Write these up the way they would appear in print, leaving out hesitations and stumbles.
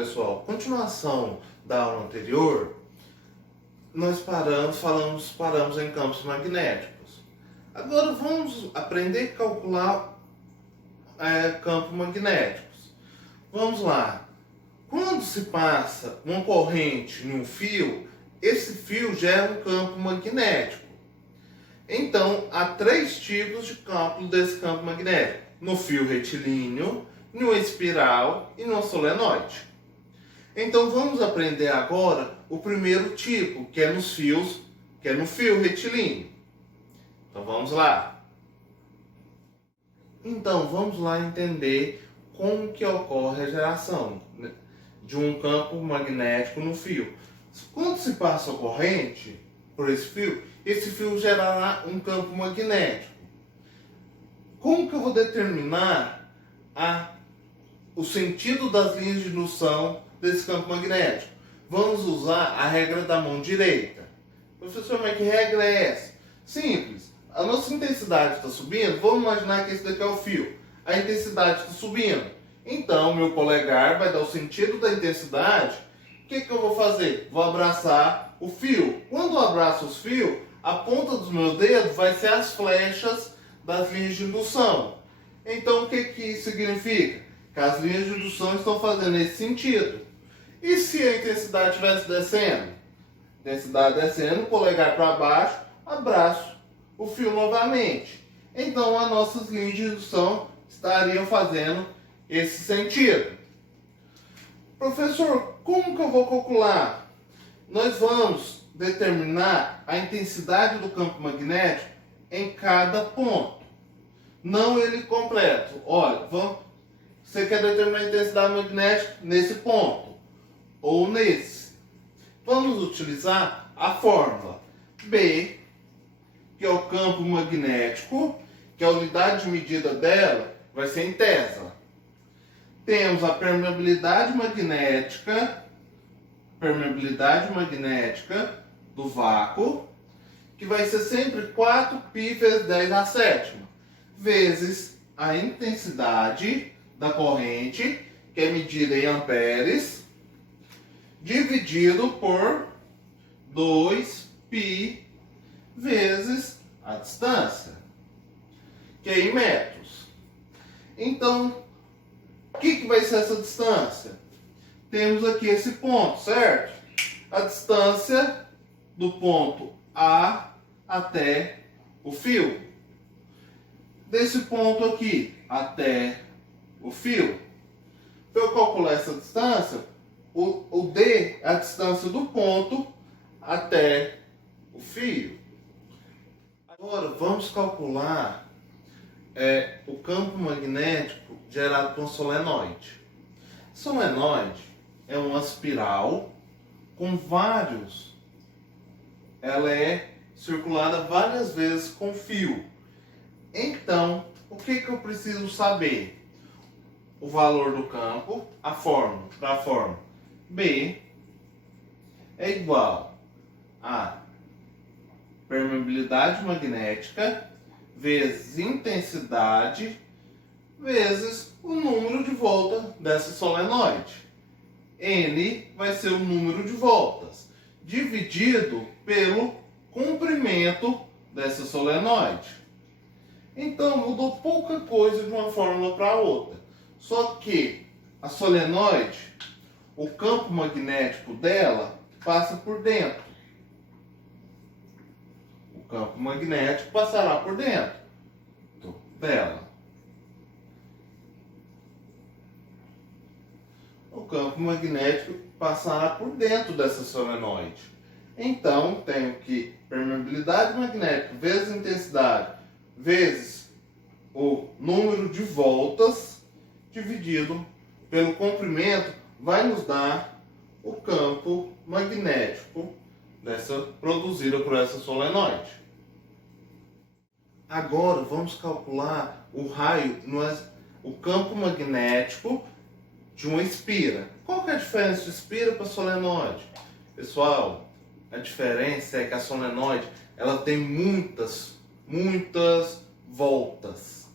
pessoal, continuação da aula anterior, nós paramos em campos magnéticos. Agora vamos aprender a calcular campos magnéticos. Vamos lá. Quando se passa uma corrente em um fio, esse fio gera um campo magnético. Então, há três tipos de cálculo desse campo magnético: no fio retilíneo, no espiral e no solenoide. Então, vamos aprender agora o primeiro tipo, que é no fio retilíneo. Então, vamos lá. Então, vamos lá entender como que ocorre a geração de um campo magnético no fio. Quando se passa a corrente por esse fio gerará um campo magnético. Como que eu vou determinar o sentido das linhas de indução desse campo magnético? Vamos usar a regra da mão direita. Professor, mas que regra é essa? Simples. A nossa intensidade está subindo. Vamos imaginar que esse daqui é o fio. A intensidade está subindo. Então, meu polegar vai dar o sentido da intensidade. O que eu vou fazer? Vou abraçar o fio. Quando eu abraço os fios, a ponta dos meus dedos vai ser as flechas das linhas de indução. Então, o que isso significa? Que as linhas de indução estão fazendo esse sentido. E se a intensidade estivesse descendo? Intensidade descendo, polegar para baixo, abraço o fio novamente. Então, as nossas linhas de indução estariam fazendo esse sentido. Professor, como que eu vou calcular? Nós vamos determinar a intensidade do campo magnético em cada ponto, não ele completo. Olha, você quer determinar a intensidade magnética nesse ponto ou nesse. Vamos utilizar a fórmula B, que é o campo magnético, que a unidade de medida dela vai ser em Tesla. Temos a permeabilidade magnética do vácuo, que vai ser sempre 4π vezes 10 a sétima, vezes a intensidade da corrente, que é medida em amperes, dividido por 2π vezes a distância, que é em metros. Então, o que vai ser essa distância? Temos aqui esse ponto, certo? A distância do ponto A até o fio. Desse ponto aqui até o fio. Para eu calcular essa distância, o D é a distância do ponto até o fio. Agora vamos calcular o campo magnético gerado por um solenoide. Solenoide é uma espiral com vários. Ela é circulada várias vezes com fio. Então, o que eu preciso saber? O valor do campo, a fórmula B é igual a permeabilidade magnética vezes intensidade vezes o número de voltas dessa solenoide. N vai ser o número de voltas dividido pelo comprimento dessa solenoide. Então mudou pouca coisa de uma fórmula para outra. Só que a solenoide, o campo magnético dela passa por dentro. O campo magnético passará por dentro dela. O campo magnético passará por dentro dessa solenoide. Então, tenho que permeabilidade magnética vezes intensidade vezes o número de voltas dividido pelo comprimento vai nos dar o campo magnético produzido por essa solenoide. Agora vamos calcular o raio, o campo magnético de uma espira. Qual que é a diferença de espira para solenoide? Pessoal, a diferença é que a solenoide ela tem muitas voltas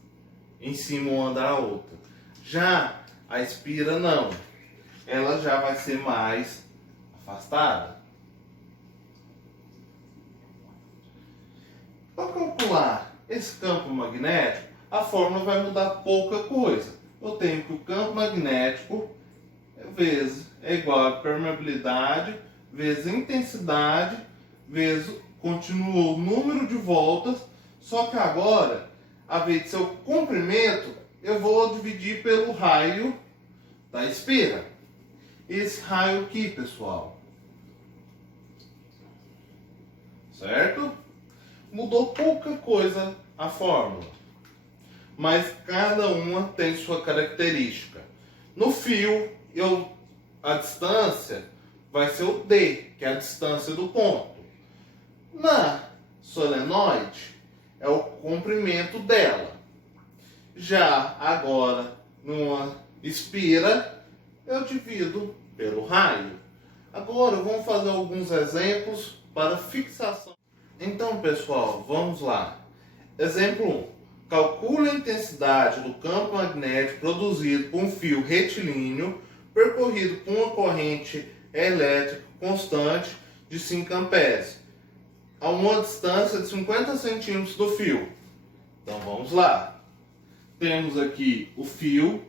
em cima uma da outra. Já a espira não. Ela já vai ser mais afastada. Para calcular esse campo magnético, a fórmula vai mudar pouca coisa. Eu tenho que o campo magnético é igual a permeabilidade vezes intensidade vezes continuou o número de voltas, só que agora, a vez de ser o comprimento, eu vou dividir pelo raio da espira. Esse raio aqui, pessoal. Certo? Mudou pouca coisa a fórmula, mas cada uma tem sua característica. No fio, a distância vai ser o D, que é a distância do ponto. Na solenoide, é o comprimento dela. Já agora, numa espira, eu divido pelo raio. Agora, vamos fazer alguns exemplos para fixação. Então, pessoal, vamos lá. Exemplo 1. Calcule a intensidade do campo magnético produzido por um fio retilíneo percorrido por uma corrente elétrica constante de 5 amperes a uma distância de 50 centímetros do fio. Então, vamos lá. Temos aqui o fio,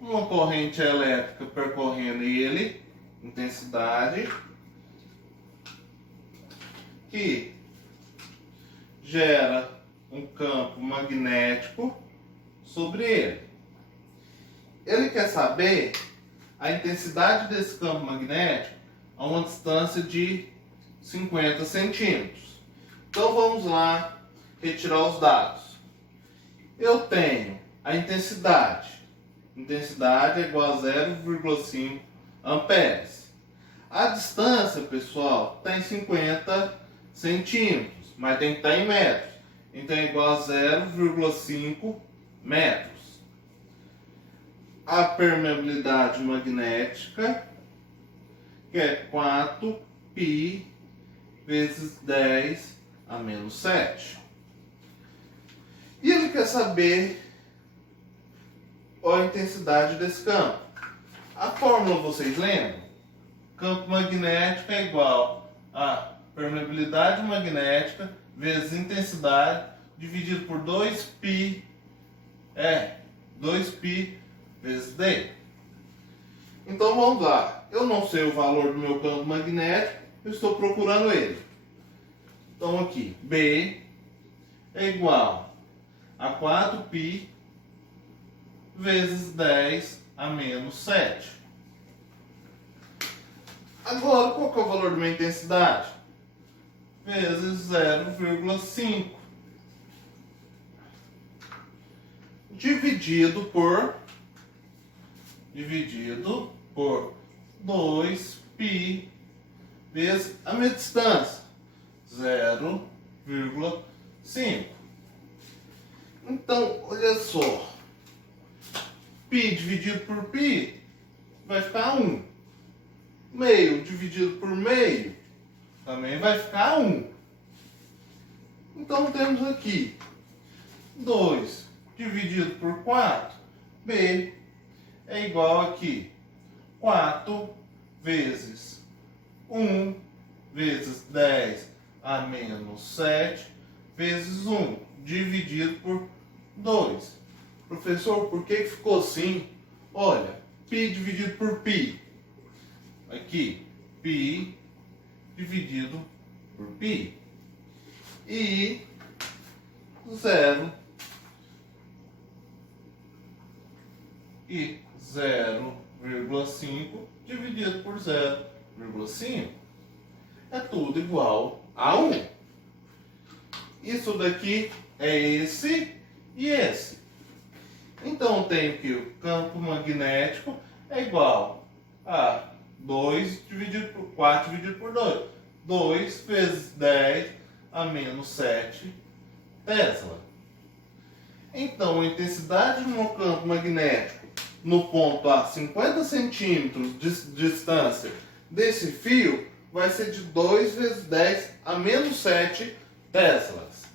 uma corrente elétrica percorrendo ele, intensidade, que gera um campo magnético sobre ele. Ele quer saber a intensidade desse campo magnético a uma distância de 50 centímetros. Então vamos lá retirar os dados. Eu tenho a intensidade. Intensidade é igual a 0,5 amperes. A distância, pessoal, está em 50 centímetros, mas tem que estar em metros. Então é igual a 0,5 metros. A permeabilidade magnética, que é 4π vezes 10 a menos 7. E ele quer saber a intensidade desse campo. A fórmula vocês lembram? Campo magnético é igual a permeabilidade magnética vezes intensidade dividido por 2π, 2π vezes D. Então vamos lá. Eu não sei o valor do meu campo magnético, eu estou procurando ele. Então aqui, B é igual a 4π vezes 10 a menos 7. Agora, qual que é o valor da minha intensidade? Vezes 0,5 dividido por 2π vezes a minha distância, 0,5. Então, olha só, π dividido por π vai ficar 1. Meio dividido por meio também vai ficar 1. Então temos aqui 2 dividido por 4, B é igual aqui 4 vezes 1 vezes 10 a menos 7 vezes 1 dividido por 2. Professor, por que ficou assim? Olha, π dividido por π. Aqui, π dividido por π. E 0 e 0,5 dividido por 0,5 é tudo igual a 1. Isso daqui é esse e esse. Então eu tenho que o campo magnético é igual a 2 dividido por 4 dividido por 2. 2 vezes 10 a menos 7 Tesla. Então a intensidade do meu campo magnético no ponto a 50 centímetros de distância desse fio vai ser de 2 vezes 10 a menos 7 Teslas.